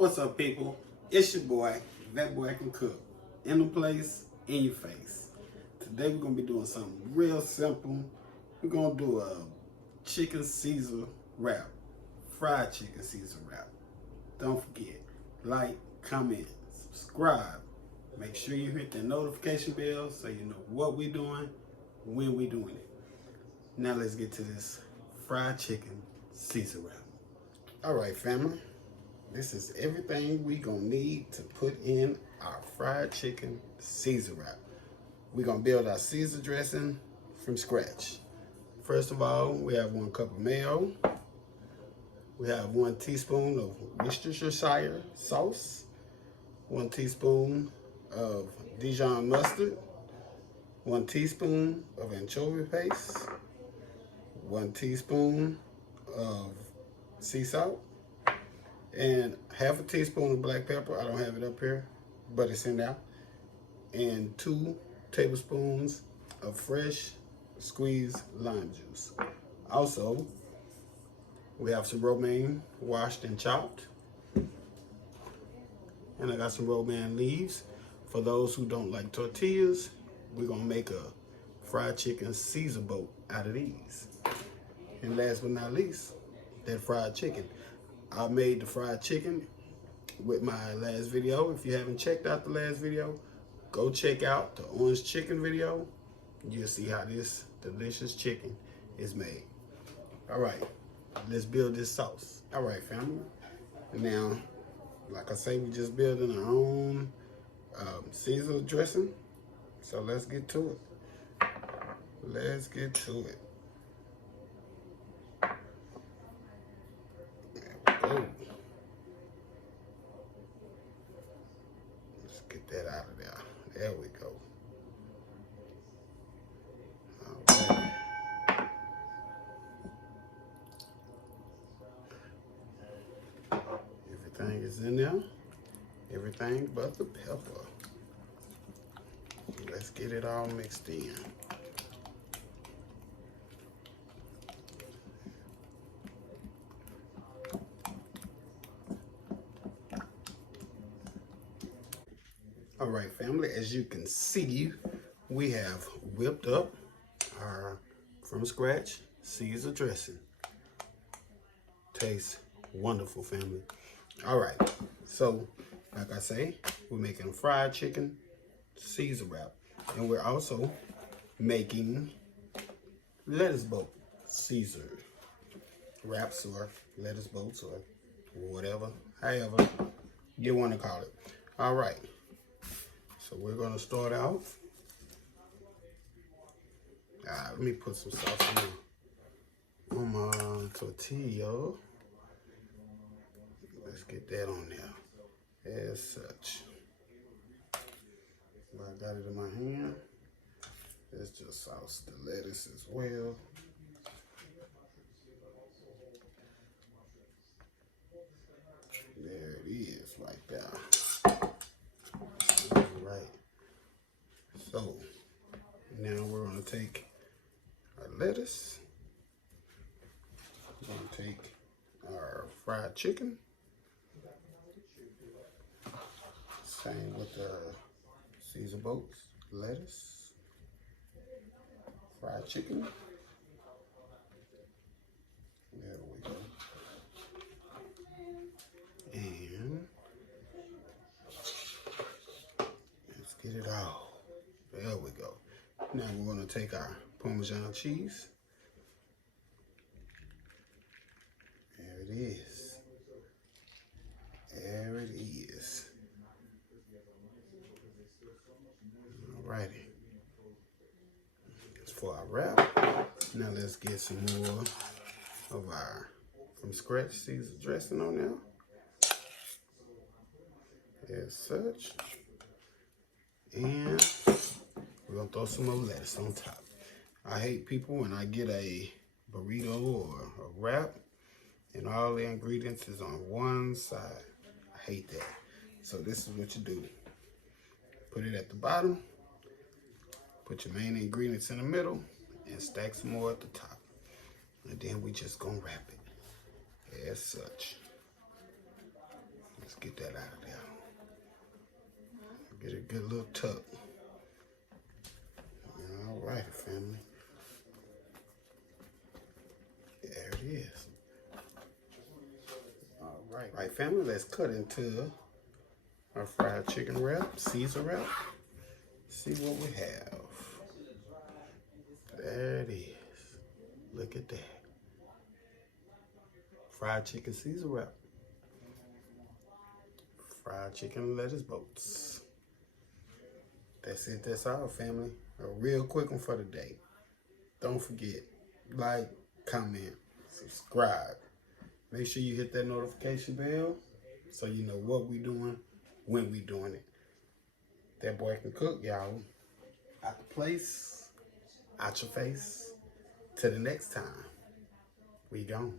What's up, people? It's your boy, That Boy Can Cook. In the place, in your face. Today we're gonna be doing something real simple. We're gonna do a chicken Caesar wrap, fried chicken Caesar wrap. Don't forget, like, comment, subscribe. Make sure you hit the notification bell so you know what we're doing, when we're doing it. Now let's get to this fried chicken Caesar wrap. All right, family. This is everything we gonna need to put in our fried chicken Caesar wrap. We're gonna build our Caesar dressing from scratch. First of all, we have 1 cup of mayo. We have 1 teaspoon of Worcestershire sauce, 1 teaspoon of Dijon mustard, 1 teaspoon of anchovy paste, 1 teaspoon of sea salt, and half a teaspoon of black pepper. I don't have it up here, but it's in there. And 2 tablespoons of fresh squeezed lime juice. Also, we have some romaine washed and chopped. And I got some romaine leaves. For those who don't like tortillas, we're gonna make a fried chicken Caesar boat out of these. And last but not least, that fried chicken. I made the fried chicken with my last video. If you haven't checked out the last video, go check out the orange chicken video. You'll see how this delicious chicken is made. All right, let's build this sauce. All right, family. Now, like I say, we just building our own Caesar dressing. So let's get to it. Let's get to it. Oh. Let's get that out of there. There we go. All right. Everything is in there. Everything but the pepper. Let's get it all mixed in. All right, family, as you can see, we have whipped up our from scratch Caesar dressing. Tastes wonderful, family. All right, so like I say, we're making a fried chicken Caesar wrap, and we're also making lettuce boat Caesar wraps or lettuce boats or whatever, however you want to call it. All right. So we're gonna start out. Let me put some sauce on my tortilla. Let's get that on there as such. I got it in my hand. Let's just sauce the lettuce as well. There it is, right there. All right. So now we're gonna take our lettuce. We're gonna take our fried chicken. Same with the Caesar boats, lettuce, fried chicken. There we go. And let's get it all. There we go. Now we're going to take our Parmesan cheese. There it is. There it is. Alrighty. That's for our wrap. Now let's get some more of our from scratch Caesar dressing on there. As such. And we're gonna throw some more lettuce on top. I hate people when I get a burrito or a wrap and all the ingredients is on one side. I hate that. So this is what you do. Put it at the bottom, put your main ingredients in the middle, and stack some more at the top. And then we just gonna wrap it as such. Let's get that out of there. Get a good little tuck. All righty, family. There it is. All right, family, let's cut into our fried chicken wrap, Caesar wrap. See what we have. There it is. Look at that. Fried chicken Caesar wrap. Fried chicken lettuce boats. That's it, that's all, family. A real quick one for the day. Don't forget, like, comment, subscribe. Make sure you hit that notification bell so you know what we doing, when we doing it. That boy can cook, y'all. Out the place, out your face. Till the next time, we gone.